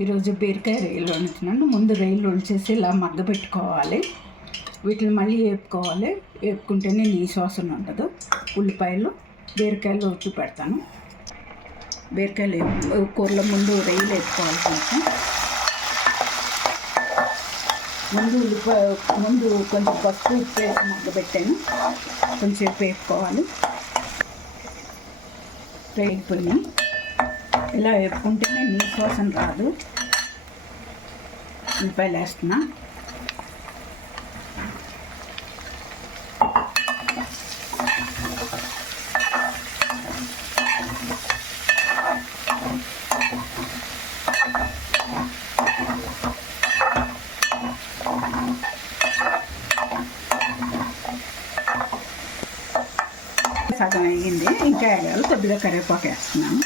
ఈరోజు బీరకాయ రొయ్యలు వండుతున్నాను. ముందు రొయ్యలు వంచేసి ఇలా మగ్గ పెట్టుకోవాలి. వీటిని మళ్ళీ వేపుకోవాలి వేపుకుంటేనే నీ శ్వాసన ఉండదు ఉల్లిపాయలు బీరకాయలు ఉప్పు పెడతాను. బీరకాయలు కూరల ముందు రొయ్యలు వేసుకోవాలి కొంచెం. ముందు ఉల్లిపాయ ముందు కొంచెం పసుపు ఉప్పు వేసి మగ్గ పెట్టాను. కొంచెం వేపుకోవాలి వేగిపోయి ఇలా వేపుకుంటేనే నీ కోసం రాదు ఉల్లిపాయలు వేస్తున్నా. సగం అయ్యింది ఇంకా వేయాలి కొద్దిగా కరివేపాకు వేస్తున్నాను.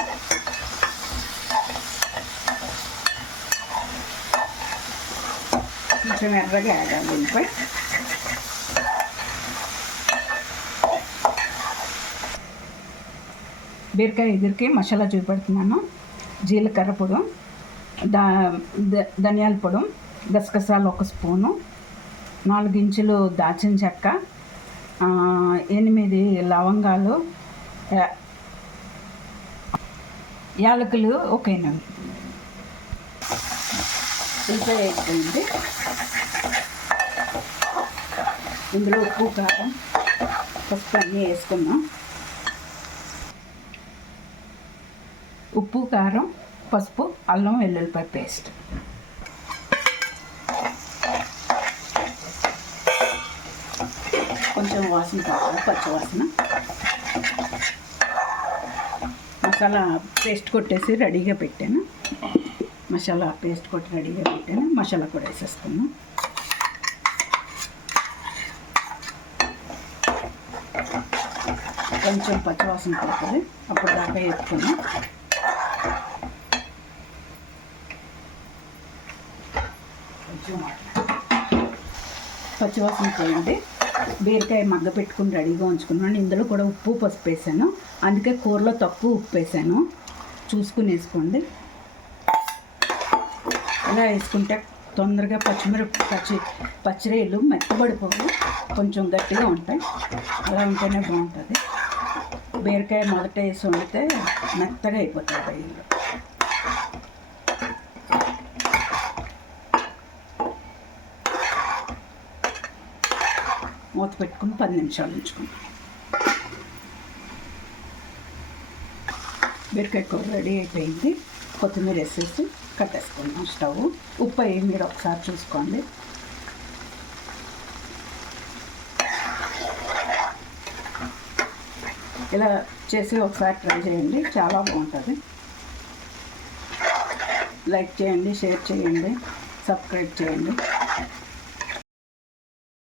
కొంచెం ఎర్రగా వేయాలి ఉల్లిపాయ బీరకాయ ఎదురికి మసాలా చూపెడుతున్నాను. జీలకర్ర పొడి దా ద- ధనియాల పొడి గసగసాలు ఒక స్పూను నాలుగు ఇంచులు దాచిన చెక్క ఎనిమిది లవంగాలు యాలకులు ఒక ఎనిమిది. ఉల్లిపాయ వేసుకోండి ఇందులో ఉప్పు కారం పసుపు అన్నీ వేసుకున్నాం ఉప్పు కారం పసుపు అల్లం వెల్లుల్లిపాయ పేస్ట్. కొంచెం వాసన కావాలి పచ్చి వాసన మసాలా పేస్ట్ కొట్టేసి రెడీగా పెట్టాను. మసాలా పేస్ట్ కొట్టి రెడీగా పెట్టాను. మసాలా కూడా వేసేస్తాను కొంచెం పచ్చివాసన పడుతుంది. అప్పుడు దాకా వేసుకున్నాం కొంచెం పచ్చివాసన పోయింది. బీరకాయ మగ్గ పెట్టుకుని రెడీగా ఉంచుకున్నాను. ఇందులో కూడా ఉప్పు పసుపు వేసాను. అందుకే కూరలో తక్కువ ఉప్పు వేసాను. చూసుకుని వేసుకోండి. ఇలా వేసుకుంటే తొందరగా పచ్చిమిరప పచ్చి పచ్చిరేలు మెత్తబడిపోవు. కొంచెం గట్టిగా ఉంటాయి. అలా ఉంటేనే బాగుంటుంది. బీరకాయ మొదట వేసి వండితే మెత్తగా అయిపోతుంది ఇల్లు మూత పెట్టుకుని పది నిమిషాలు ఉంచుకున్నాం బీరకాయ కూర రెడీ అయిపోయింది. కొత్తిమీర వేసేసి కట్టేసుకుందాం స్టవ్. ఉప్పు అయ్యి మీరు ఒకసారి చూసుకోండి. ఇలా చేసి ఒకసారి ట్రై చేయండి. చాలా బాగుంటుంది. లైక్ చేయండి షేర్ చేయండి సబ్స్క్రైబ్ చేయండి.